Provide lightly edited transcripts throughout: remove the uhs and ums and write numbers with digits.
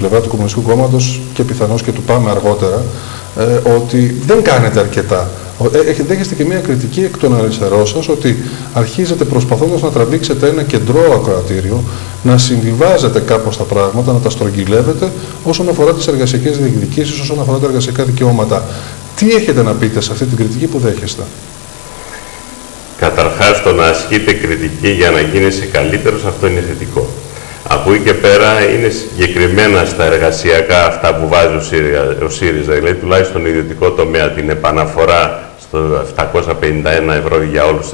πλευρά του Κομμουνιστικού Κόμματος και πιθανώς και του ΠΑΜΕ αργότερα, ότι δεν κάνετε αρκετά. Δέχεστε και μια κριτική εκ των αριστερών σας ότι αρχίζετε προσπαθώντας να τραβήξετε ένα κεντρό ακροατήριο, να συμβιβάζετε κάπως τα πράγματα, να τα στρογγυλεύετε όσον αφορά τις εργασιακές διεκδικήσεις, όσον αφορά τα εργασιακά δικαιώματα. Τι έχετε να πείτε σε αυτή την κριτική που δέχεστε? Καταρχάς, το να ασκείτε κριτική για να γίνεσαι καλύτερος, αυτό είναι θετικό. Από εκεί και πέρα είναι συγκεκριμένα στα εργασιακά αυτά που βάζει ο ΣΥΡΙΖΑ, δηλαδή τουλάχιστον στον ιδιωτικό τομέα, την επαναφορά στο 751 ευρώ για όλους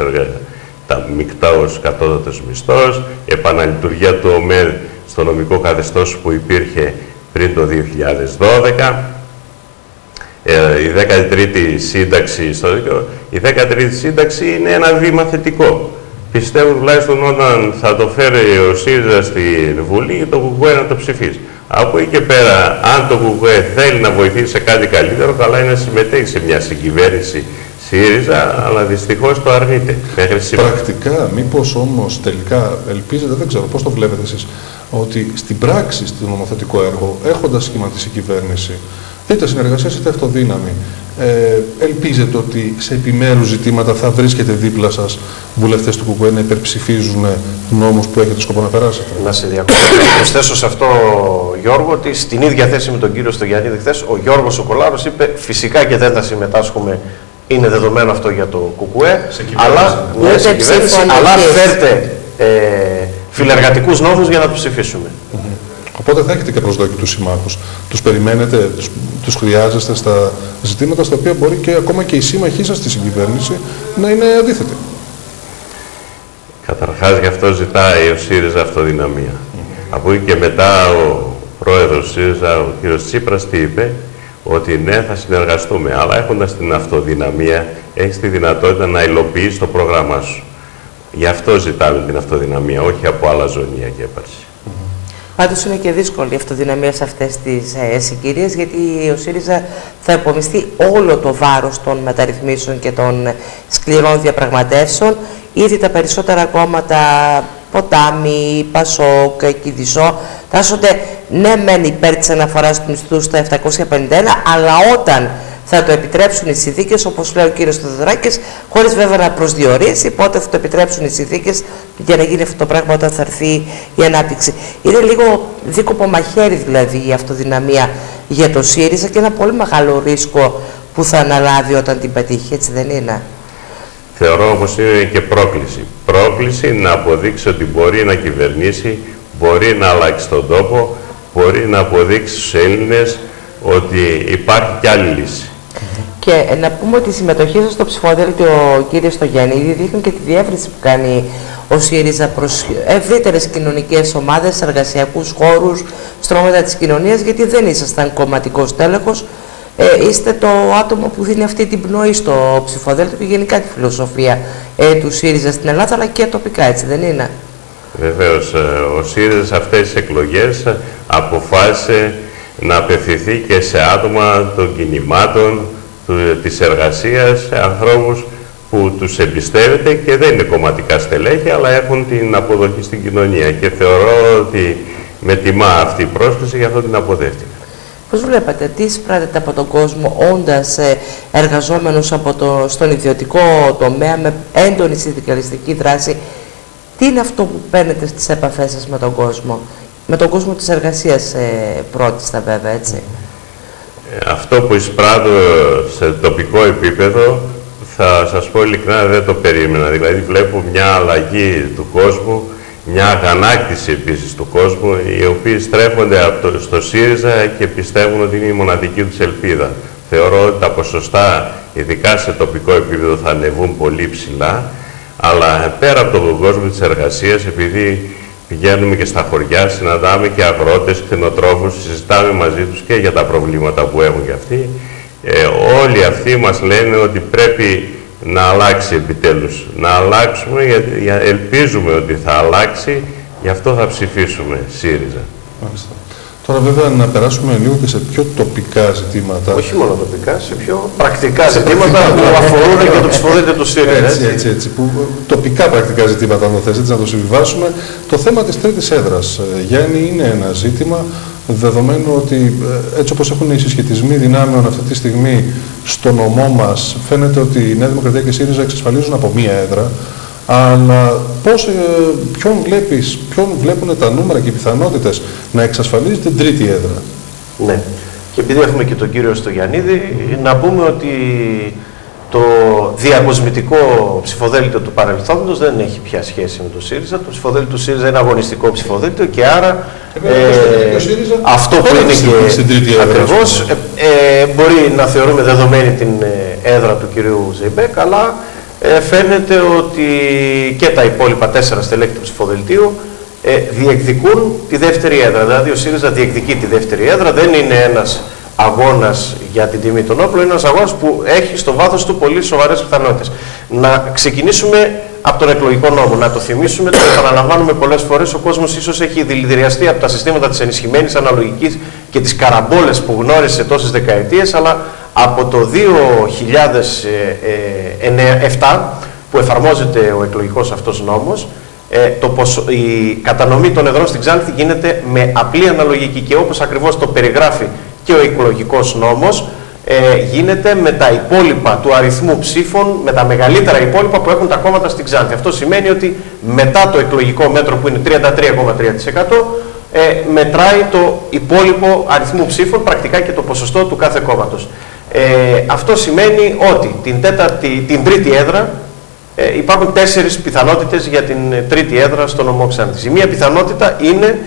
τα μεικτάους κατώτατος μισθός, επαναλειτουργία του ΟΜΕΔ στο νομικό καθεστώς που υπήρχε πριν το 2012, η 13η σύνταξη στο δίκαιο. Η 13η σύνταξη είναι ένα βήμα θετικό. Πιστεύω τουλάχιστον όταν θα το φέρει ο ΣΥΡΙΖΑ στη Βουλή, το ΚΚΕ να το ψηφίσει. Από εκεί και πέρα, αν το ΚΚΕ θέλει να βοηθήσει σε κάτι καλύτερο, καλά είναι να συμμετέχει σε μια συγκυβέρνηση ΣΥΡΙΖΑ, αλλά δυστυχώς το αρνείται. Πρακτικά, μήπως όμως τελικά ελπίζετε, δεν ξέρω πώς το βλέπετε εσείς, ότι στην πράξη, στο νομοθετικό έργο, έχοντας σχηματίσει η κυβέρνηση, είτε συνεργασία είτε αυτοδύναμη, ελπίζετε ότι σε επιμέρους ζητήματα θα βρίσκετε δίπλα σας βουλευτές του ΚΚΕ να υπερψηφίζουν νόμους που έχετε σκοπό να περάσετε? Να σε διακόψω. Προσθέσω σε αυτό, Γιώργο, ότι στην ίδια θέση με τον κύριο Στογιαννίδη χθες, ο Γιώργος Σοκολάρος είπε φυσικά και δεν θα συμμετάσχουμε. Είναι δεδομένο αυτό για το ΚΚΕ, αλλά φέρτε φιλεργατικούς νόμους για να τους ψηφίσουμε. Οπότε θα έχετε και προσδόκητους συμμάχους. Τους περιμένετε, τους χρειάζεστε στα ζητήματα στα οποία μπορεί και ακόμα και οι σύμμαχοί σας στη συγκυβέρνηση να είναι αντίθετοι. Καταρχάς, γι' αυτό ζητάει ο ΣΥΡΙΖΑ αυτοδυναμία. Από εκεί και μετά ο πρόεδρος ΣΥΡΙΖΑ, ο κ. Τσίπρας, τι είπε? Ότι ναι, θα συνεργαστούμε, αλλά έχοντας την αυτοδυναμία, έχεις τη δυνατότητα να υλοποιήσεις το πρόγραμμά σου. Γι' αυτό ζητάμε την αυτοδυναμία, όχι από αλαζονία και έπαρση. Πάντως είναι και δύσκολη η αυτοδυναμία σε αυτές τις συγκυρίες, γιατί ο ΣΥΡΙΖΑ θα υπομειστεί όλο το βάρος των μεταρρυθμίσεων και των σκληρών διαπραγματεύσεων. Ήδη τα περισσότερα κόμματα, Ποτάμι, Πασόκ, Κηδισό, τάσσονται ναι μεν υπέρ της αναφοράς του μισθού στα 751, αλλά όταν θα το επιτρέψουν οι συνθήκες, όπως λέει ο κύριος Θεοδωράκης, χωρίς βέβαια να προσδιορίσει πότε θα το επιτρέψουν οι συνθήκες για να γίνει αυτό το πράγμα όταν θα έρθει η ανάπτυξη. Είναι λίγο δίκοπο μαχαίρι δηλαδή η αυτοδυναμία για το ΣΥΡΙΖΑ και ένα πολύ μεγάλο ρίσκο που θα αναλάβει όταν την πετύχει, έτσι δεν είναι? Θεωρώ όμως είναι και πρόκληση. Πρόκληση να αποδείξει ότι μπορεί να κυβερνήσει, μπορεί να αλλάξει τον τόπο, μπορεί να αποδείξει στους Έλληνες ότι υπάρχει κι άλλη λύση. Και να πούμε ότι η συμμετοχή σας στο ψηφοδέλτιο, κύριε Στογιαννίδη, δείχνει και τη διεύρυνση που κάνει ο ΣΥΡΙΖΑ προς ευρύτερες κοινωνικές ομάδες, εργασιακούς χώρους, στρώματα της κοινωνίας, γιατί δεν ήσασταν κομματικός τέλεχος. Είστε το άτομο που δίνει αυτή την πνοή στο ψηφοδέλτιο και γενικά τη φιλοσοφία του ΣΥΡΙΖΑ στην Ελλάδα, αλλά και τοπικά, έτσι δεν είναι? Βεβαίως, ο ΣΥΡΙΖΑ σε αυτές τις εκλογές αποφάσισε να απευθυνθεί και σε άτομα των κινημάτων, της εργασίας, σε ανθρώπους που τους εμπιστεύεται και δεν είναι κομματικά στελέχη, αλλά έχουν την αποδοχή στην κοινωνία. Και θεωρώ ότι με τιμά αυτή η πρόσκληση, γι' αυτό την αποδέχτηκα. Πώς βλέπετε, τι εισπράτεται από τον κόσμο όντας εργαζόμενος στον ιδιωτικό τομέα με έντονη συνδικαλιστική δράση? Τι είναι αυτό που παίρνετε στις επαφές σας με τον κόσμο? Με τον κόσμο της εργασίας πρώτιστα βέβαια, έτσι. Αυτό που εισπράττω σε τοπικό επίπεδο, θα σας πω ειλικρινά, δεν το περίμενα. Δηλαδή βλέπω μια αλλαγή του κόσμου, μια αγανάκτηση επίσης του κόσμου, οι οποίοι στρέφονται στο ΣΥΡΙΖΑ και πιστεύουν ότι είναι η μοναδική τους ελπίδα. Θεωρώ ότι τα ποσοστά, ειδικά σε τοπικό επίπεδο, θα ανεβούν πολύ ψηλά, αλλά πέρα από τον κόσμο της εργασίας, επειδή πηγαίνουμε και στα χωριά, συναντάμε και αγρότες, κτηνοτρόφους, συζητάμε μαζί τους και για τα προβλήματα που έχουν και αυτοί. Όλοι αυτοί μας λένε ότι πρέπει να αλλάξει επιτέλους. Να αλλάξουμε, γιατί ελπίζουμε ότι θα αλλάξει, γι' αυτό θα ψηφίσουμε ΣΥΡΙΖΑ. Μάλιστα. Τώρα βέβαια να περάσουμε λίγο και σε πιο τοπικά ζητήματα. Όχι μόνο τοπικά, σε πιο πρακτικά ζητήματα που αφορούν και το ψηφοδέλτιο του ΣΥΡΙΖΑ. Έτσι, που τοπικά πρακτικά ζητήματα, αν το θες, να το συμβιβάσουμε. Το θέμα της τρίτης έδρας, Γιάννη, είναι ένα ζήτημα δεδομένου ότι έτσι όπως έχουν οι συσχετισμοί δυνάμεων αυτή τη στιγμή στο νομό μας, φαίνεται ότι η Νέα Δημοκρατία και η ΣΥΡΙΖΑ εξασφαλίζουν από μία έδρα, αλλά ποιον βλέπουν τα νούμερα και οι πιθανότητες να εξασφαλίζει την τρίτη έδρα? Ναι. Και επειδή έχουμε και τον κύριο Στογιαννίδη, να πούμε ότι το διακοσμητικό ψηφοδέλτιο του παρελθόντος δεν έχει πια σχέση με το ΣΥΡΙΖΑ. Το ψηφοδέλτιο του ΣΥΡΙΖΑ είναι αγωνιστικό ψηφοδέλτιο και άρα αυτό που είναι και ακριβώς μπορεί να θεωρούμε δεδομένη την έδρα του κυρίου Ζεϊμπέκ, αλλά φαίνεται ότι και τα υπόλοιπα 4 στελέχη του ψηφοδελτίου διεκδικούν τη δεύτερη έδρα. Δηλαδή ο ΣΥΡΙΖΑ διεκδικεί τη δεύτερη έδρα, δεν είναι ένας αγώνας για την τιμή των όπλων, είναι ένας αγώνας που έχει στο βάθος του πολύ σοβαρές πιθανότητες. Να ξεκινήσουμε από τον εκλογικό νόμο, να το θυμίσουμε, το επαναλαμβάνουμε πολλές φορές, ο κόσμος ίσως έχει δηλητηριαστεί από τα συστήματα της ενισχυμένης αναλογικής και τις καραμπόλες που γνώρισε τόσες δεκαετίες, αλλά από το 2007 που εφαρμόζεται ο εκλογικός αυτός νόμος, η κατανομή των εδρών στην Ξάνθη γίνεται με απλή αναλογική και όπως ακριβώς το περιγράφει και ο εκλογικός νόμος, γίνεται με τα υπόλοιπα του αριθμού ψήφων, με τα μεγαλύτερα υπόλοιπα που έχουν τα κόμματα στην Ξάνθη. Αυτό σημαίνει ότι μετά το εκλογικό μέτρο που είναι 33,3%, μετράει το υπόλοιπο αριθμού ψήφων, πρακτικά και το ποσοστό του κάθε κόμματος. Αυτό σημαίνει ότι την τρίτη έδρα, υπάρχουν 4 πιθανότητες για την τρίτη έδρα στο νομό Ξάνθης. Η μία πιθανότητα είναι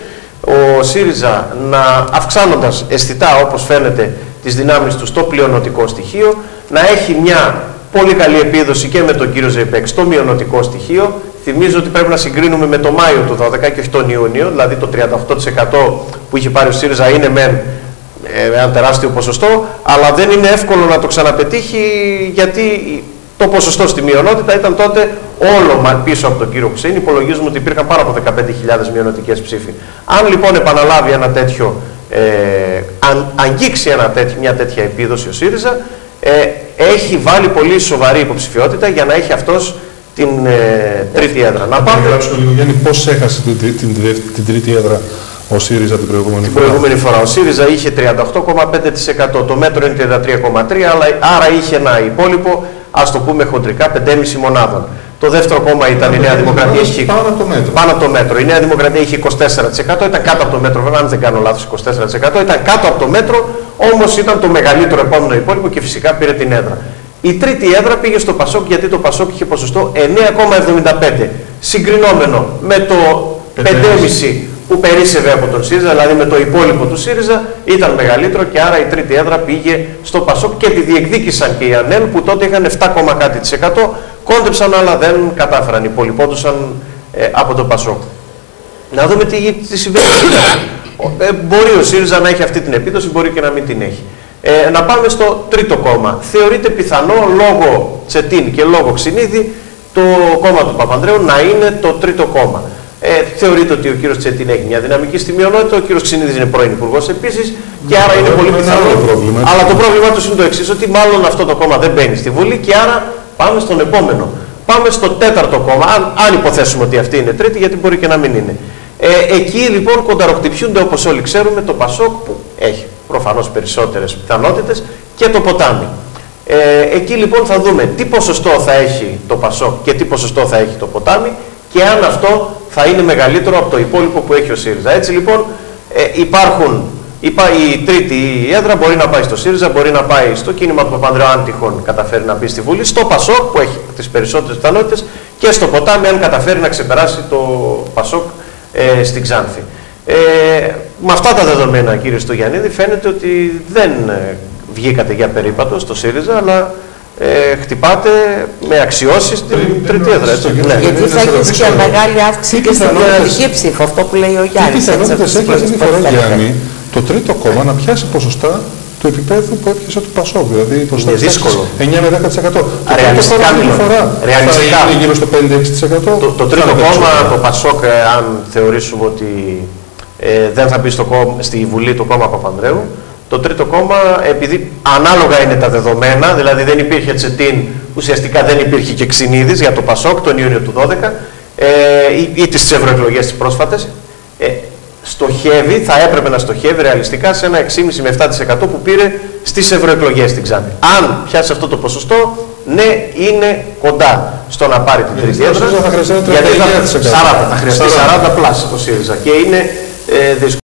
ο ΣΥΡΙΖΑ να αυξάνοντας αισθητά, όπως φαίνεται, τις δυνάμεις του στο πλειονοτικό στοιχείο, να έχει μια πολύ καλή επίδοση και με τον κύριο Ζεϊμπέκ στο μειονοτικό στοιχείο. Θυμίζω ότι πρέπει να συγκρίνουμε με το Μάιο του 2012 και όχι τον Ιούνιο, δηλαδή το 38% που είχε πάρει ο ΣΥΡΙΖΑ είναι με ένα τεράστιο ποσοστό, αλλά δεν είναι εύκολο να το ξαναπετύχει, γιατί το ποσοστό στη μειονότητα ήταν τότε όλο πίσω από τον κύριο Κουσίνη. Υπολογίζουμε ότι υπήρχαν πάνω από 15.000 μειονοτικές ψήφοι. Αν λοιπόν επαναλάβει ένα τέτοιο, αγγίξει μια τέτοια επίδοση ο ΣΥΡΙΖΑ, έχει βάλει πολύ σοβαρή υποψηφιότητα για να έχει αυτός την τρίτη έδρα. Να πάμε. Γιάννη, πώς έχασε την τρίτη έδρα ο ΣΥΡΙΖΑ την προηγούμενη φορά? Ο ΣΥΡΙΖΑ είχε 38,5%, το μέτρο είναι 33,3%, άρα είχε ένα υπόλοιπο, ας το πούμε χοντρικά, 5,5 μονάδων. Το δεύτερο κόμμα ήταν η Νέα Δημοκρατία. Πάνω από το μέτρο. Η Νέα Δημοκρατία είχε 24%, ήταν κάτω από το μέτρο, βέβαια, αν δεν κάνω λάθος, 24%, ήταν κάτω από το μέτρο, όμως ήταν το μεγαλύτερο επόμενο υπόλοιπο και φυσικά πήρε την έδρα. Η τρίτη έδρα πήγε στο ΠΑΣΟΚ, γιατί το ΠΑΣΟΚ είχε ποσοστό 9,75, συγκρινόμενο με το 5,5% που περίσσευε από τον ΣΥΡΙΖΑ, δηλαδή με το υπόλοιπο του ΣΥΡΙΖΑ, ήταν μεγαλύτερο και άρα η τρίτη έδρα πήγε στο ΠΑΣΟΚ και τη διεκδίκησαν και οι ΑΝΕΛ που τότε είχαν 7,κάτι%, κόντεψαν αλλά δεν κατάφεραν, υπολοιπόντουσαν από το ΠΑΣΟΚ. Να δούμε τι συμβαίνει. Μπορεί ο ΣΥΡΙΖΑ να έχει αυτή την επίδοση, μπορεί και να μην την έχει. Να πάμε στο τρίτο κόμμα. Θεωρείται πιθανό λόγω Τσετίν και λόγω Ξινίδη το κόμμα του Παπανδρέου να είναι το τρίτο κόμμα. Θεωρείται ότι ο κύριος Τσετίν έχει μια δυναμική στη μειονότητα, ο κύριος Ξινίδης είναι πρώην υπουργός επίσης και άρα είναι πολύ πιθανό. Αλλά το πρόβλημά του είναι το εξής, ότι μάλλον αυτό το κόμμα δεν μπαίνει στη Βουλή και άρα πάμε στον επόμενο. Πάμε στο τέταρτο κόμμα, αν υποθέσουμε ότι αυτή είναι τρίτη, γιατί μπορεί και να μην είναι. Εκεί λοιπόν κονταροκτυπιούνται, όπως όλοι ξέρουμε, το ΠΑΣΟΚ που έχει προφανώς περισσότερες πιθανότητες και το Ποτάμι. Εκεί λοιπόν θα δούμε τι ποσοστό θα έχει το ΠΑΣΟΚ και τι ποσοστό θα έχει το Ποτάμι και αν αυτό θα είναι μεγαλύτερο από το υπόλοιπο που έχει ο ΣΥΡΙΖΑ. Έτσι λοιπόν η τρίτη έδρα μπορεί να πάει στο ΣΥΡΙΖΑ, μπορεί να πάει στο κίνημα του Παπανδρέου αν τυχόν καταφέρει να μπει στη Βουλή, στο ΠΑΣΟΚ που έχει τις περισσότερες πιθανότητες και στο Ποτάμι αν καταφέρει να ξεπεράσει το ΠΑΣΟΚ στην Ξάνθη. Με αυτά τα δεδομένα, κύριε Στογιαννίδη, φαίνεται ότι δεν βγήκατε για περίπατο στο ΣΥΡΙΖΑ, αλλά χτυπάτε με αξιώσεις την τρίτη έδρα. Γιατί θα έχεις και μεγάλη αύξηση και στην κοινωνική ψήφο, αυτό που λέει ο Γιάννης. Τι πιθανότητες έχει αυτή τη φορά, Γιάννη, το τρίτο κόμμα να πιάσει ποσοστά του επίπεδου που έπιασε του ΠΑΣΟΚ, δηλαδή ποσοστά 9 με 10%. Ρεαλιστικά είναι γύρω στο 5-6%. Το τρίτο κόμμα, το ΠΑΣΟΚ, αν θεωρήσουμε ότι δεν θα μπει στη Βουλή το κόμμα Παπανδρέου, το τρίτο κόμμα, επειδή ανάλογα είναι τα δεδομένα, δηλαδή δεν υπήρχε Τσετίν, ουσιαστικά δεν υπήρχε και Ξινίδης για το ΠΑΣΟΚ τον Ιούνιο του 2012 ή τις ευρωεκλογές τις πρόσφατες, στοχεύει, θα έπρεπε να στοχεύει ρεαλιστικά σε ένα 6,5 με 7% που πήρε στις ευρωεκλογές στην Ξάνθη. Αν πιάσει αυτό το ποσοστό, ναι, είναι κοντά στο να πάρει την τρίτη έδρα. Θα χρειαστεί 40, θα χρειαστεί 40 πλάσια το ΣΥΡΙΖΑ και είναι δύσκολο.